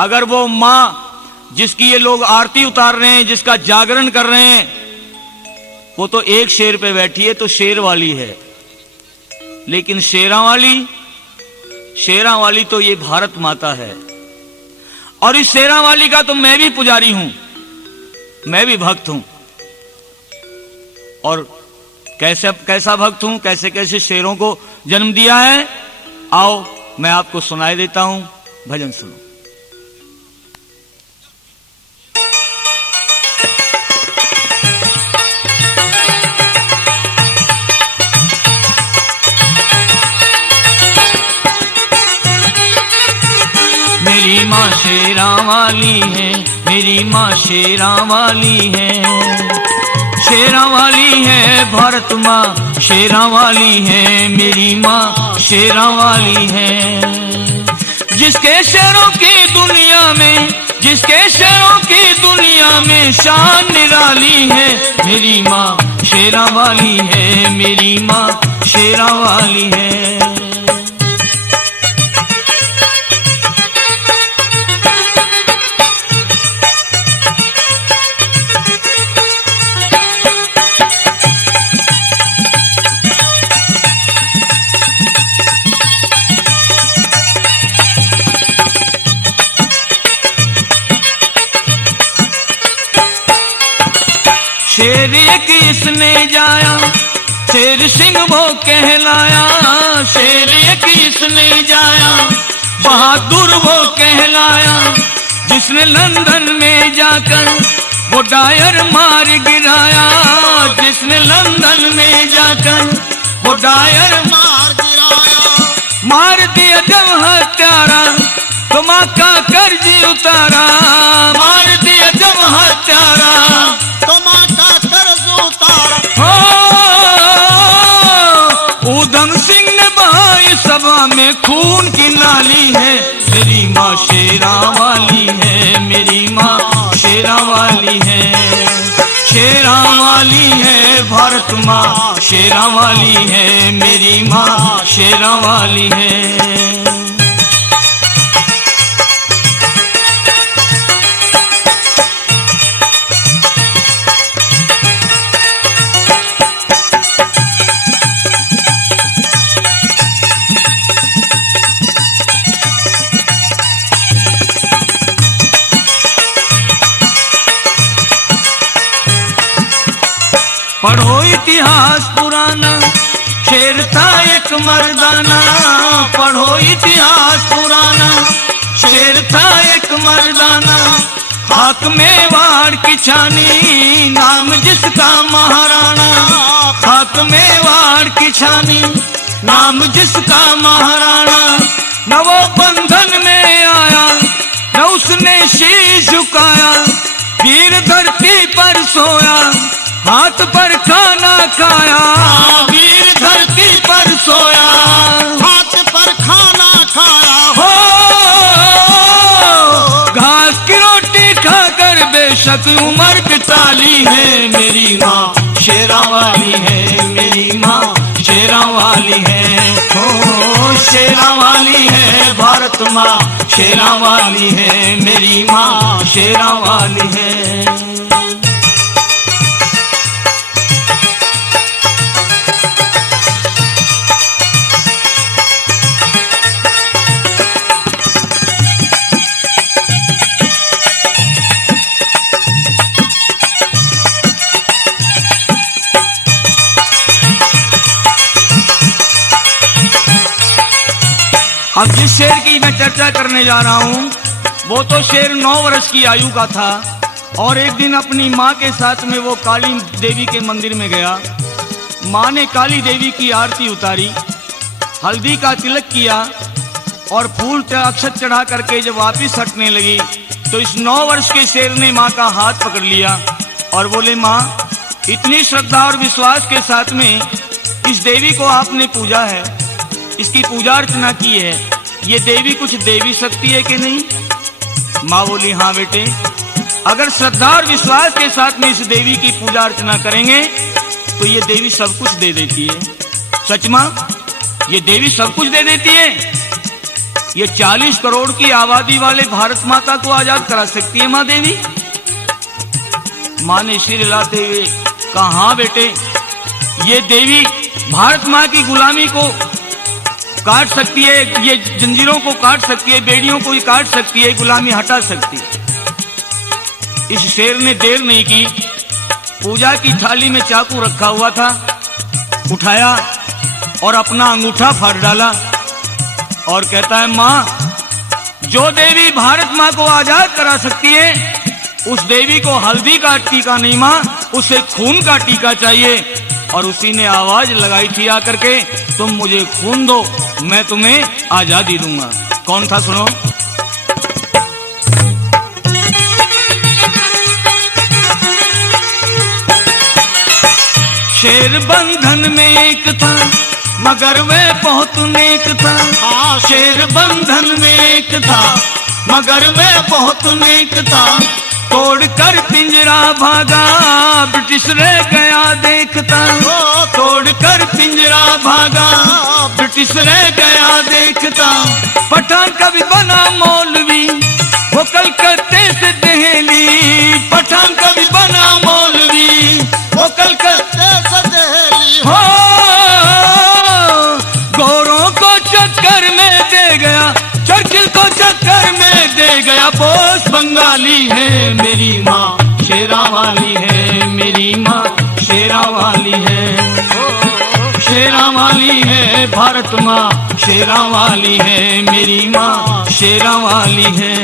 अगर वो मां जिसकी ये लोग आरती उतार रहे हैं, जिसका जागरण कर रहे हैं, वो तो एक शेर पे बैठी है तो शेर वाली है, लेकिन शेरां वाली तो ये भारत माता है, और इस शेरां वाली का तो मैं भी पुजारी हूं, मैं भी भक्त हूं, और कैसा भक्त हूं, कैसे कैसे शेरों को जन्म दिया है, आओ मैं आपको सुनाई देता हूं, भजन सुनो। मेरी माँ शेरां वाली है, मेरी माँ शेरां वाली है, शेरां वाली है भारत माँ, शेरां वाली है, मेरी माँ शेरां वाली है। जिसके शेरों की दुनिया में, जिसके शेरों की दुनिया में शान निराली है, मेरी माँ शेरां वाली है, मेरी माँ शेरां वाली है। शेर किसने जाया, शेर सिंह वो कहलाया, शेर किसने जाया, बहादुर वो कहलाया, जिसने लंदन में जाकर वो डायर मार गिराया, जिसने लंदन में जाकर वो डायर मार गिराया, मार दिया जब हत्यारा तो माँ का कर्ज उतारा, मार दिया जब हत्यारा तो माँ का कर्ज उतारा। ऊधम सिंह ने बहाई सभा में खून की नाली है, मेरी माँ शेरा वाली है, मेरी माँ शेरा वाली है, शेरा वाली है भारत माँ, शेरा वाली है, मेरी माँ शेरा वाली है। पढ़ो इतिहास पुराना, शेर था एक मर्दाना, पढ़ो इतिहास पुराना, शेर था एक मर्दाना, खाक में वाड़ की छानी, नाम जिसका महाराणा, खाक में वाड़ की छानी, नाम जिसका महाराणा, न वो बंधन में आया न उसने शीश झुकाया, वीर धरती पर सोया हाथ पर खाना खाया, वीर धरती पर सोया हाथ पर खाना खाया, हो घास की रोटी खाकर बेशक उम्र बिताली है, मेरी माँ शेरा वाली है, मेरी माँ शेरा वाली है, हो शेरा वाली है भारत माँ, शेरा वाली है, मेरी माँ शेरा वाली है। अब जिस शेर की मैं चर्चा करने जा रहा हूँ वो तो शेर 9 वर्ष की आयु का था और एक दिन अपनी माँ के साथ में वो काली देवी के मंदिर में गया। माँ ने काली देवी की आरती उतारी, हल्दी का तिलक किया और फूल अक्षत चढ़ा करके जब वापिस हटने लगी तो इस 9 वर्ष के शेर ने माँ का हाथ पकड़ लिया और बोले, माँ इतनी श्रद्धा और विश्वास के साथ में इस देवी को आपने पूजा है, इसकी पूजा अर्चना की है, ये देवी कुछ देवी शक्ति है कि नहीं? माँ बोली, हाँ बेटे, अगर श्रद्धा और विश्वास के साथ में इस देवी की पूजा अर्चना करेंगे तो ये देवी सब कुछ दे देती है। सच माँ, ये देवी सब कुछ दे देती है, ये 40 करोड़ की आबादी वाले भारत माता को आजाद करा सकती है माँ देवी। माँ ने सिर हिलाते हुए कहा, हाँ बेटे, ये देवी भारत माँ की गुलामी को काट सकती है, ये जंजीरों को काट सकती है, बेड़ियों को ही काट सकती है, गुलामी हटा सकती है। इस शेर ने देर नहीं की, पूजा की थाली में चाकू रखा हुआ था, उठाया और अपना अंगूठा फाड़ डाला और कहता है, माँ जो देवी भारत माँ को आजाद करा सकती है उस देवी को हल्दी का टीका नहीं माँ, उसे खून का टीका चाहिए। और उसी ने आवाज लगाई थी आकर के, तुम मुझे खून दो, मैं तुम्हें आजादी दूंगा। कौन था सुनो। शेर बंधन में एक था मगर वह बहुत नेक था, हाँ शेर बंधन में एक था मगर वह बहुत नेक था, तोड़कर पिंजरा भागा ब्रिटिश रह गया देखता, तोड़कर पिंजरा भागा ब्रिटिश रह गया देखता। पठान कभी बना मौलवी वो कलकत्ते से दिल्ली, पठान कभी बना मौलवी वो कलकत्ते से दिल्ली। हो गोरों को चक्कर में दे गया, चर्चिल को चक्कर में दे गया, बोस बंगाली है मेरी माँ शेरा वाली है, मेरी माँ शेरा वाली है, शेरा वाली है भारत माँ, शेरा वाली है मेरी माँ शेरा वाली है।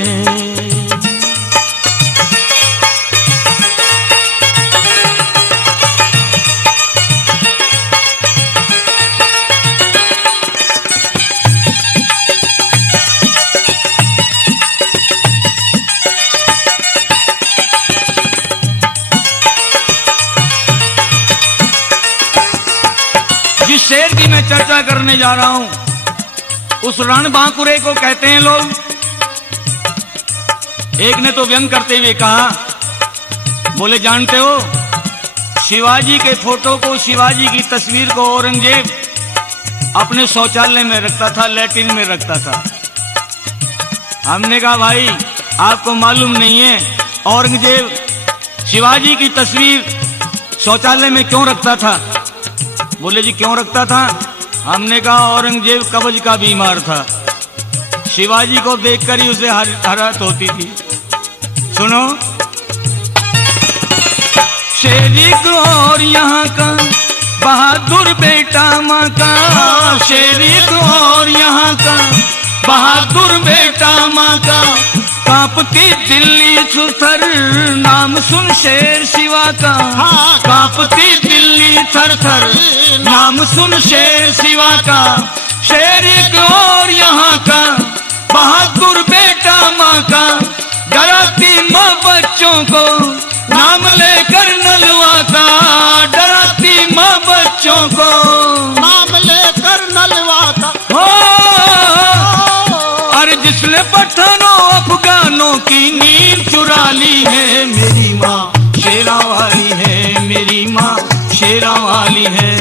चर्चा करने जा रहा हूं। उस रण बांकुरे को कहते हैं लोग। एक ने तो व्यंग करते हुए कहा, बोले जानते हो शिवाजी के फोटो को, शिवाजी की तस्वीर को औरंगजेब अपने शौचालय में रखता था, लैट्रिन में रखता था। हमने कहा भाई आपको मालूम नहीं है औरंगजेब शिवाजी की तस्वीर शौचालय में क्यों रखता था? बोले जी क्यों रखता था? हमने कहा औरंगजेब कब्ज का बीमार था, शिवाजी को देखकर ही उसे हरारत होती थी। सुनो, शेरी और यहाँ का बहादुर बेटा माँ का, शेरी और यहाँ का बहादुर बेटा माँ का, कांपती दिल्ली थर नाम सुन शेर शिवा का, कांपती दिल्ली थर थर नाम सुन शेर शिवा का, शेर एक और यहाँ का बहादुर बेटा माँ का, डराती माँ बच्चों को नाम लेकर नलवा का, डराती माँ बच्चों को नाम लेकर नलवाता। हो। अरे जिसने पठानों अफगानों की नींद चुरा ली है, मेरी माँ शेरा वाली है, मेरी माँ शेरा वाली है,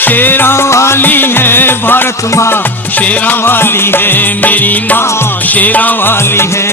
शेरा वाली है भारत माँ शेरा वाली है, मेरी माँ शेरा वाली है।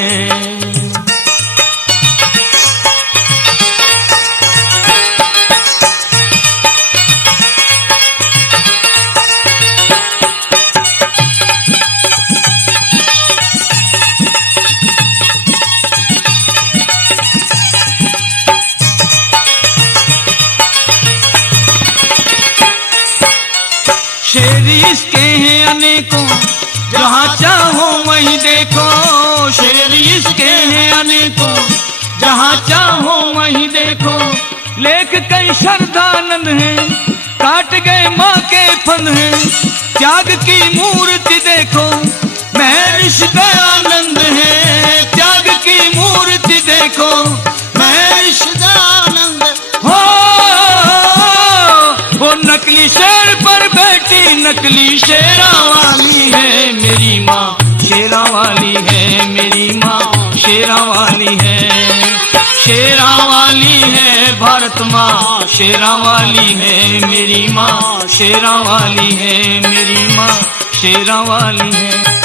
शेर इसके हैं अनेकों, जहाँ चाहो वहीं देखो, शेर इसके हैं अनेकों, जहाँ चाहो वहीं देखो, लेख कई श्रद्धानंद हैं, काट गए माँ के फन हैं, त्याग की मूर्ति देखो महर्षि दयानंद है, त्याग की मूर्ति देखो महर्षि दयानंद हो। वो नकली शेर पर बैठी नकली शेरा वाली है, मेरी माँ शेरा वाली है, मेरी माँ शेरा वाली है, शेरा वाली है भारत माँ शेरा वाली है, मेरी माँ शेरा वाली है, मेरी माँ शेरा वाली है।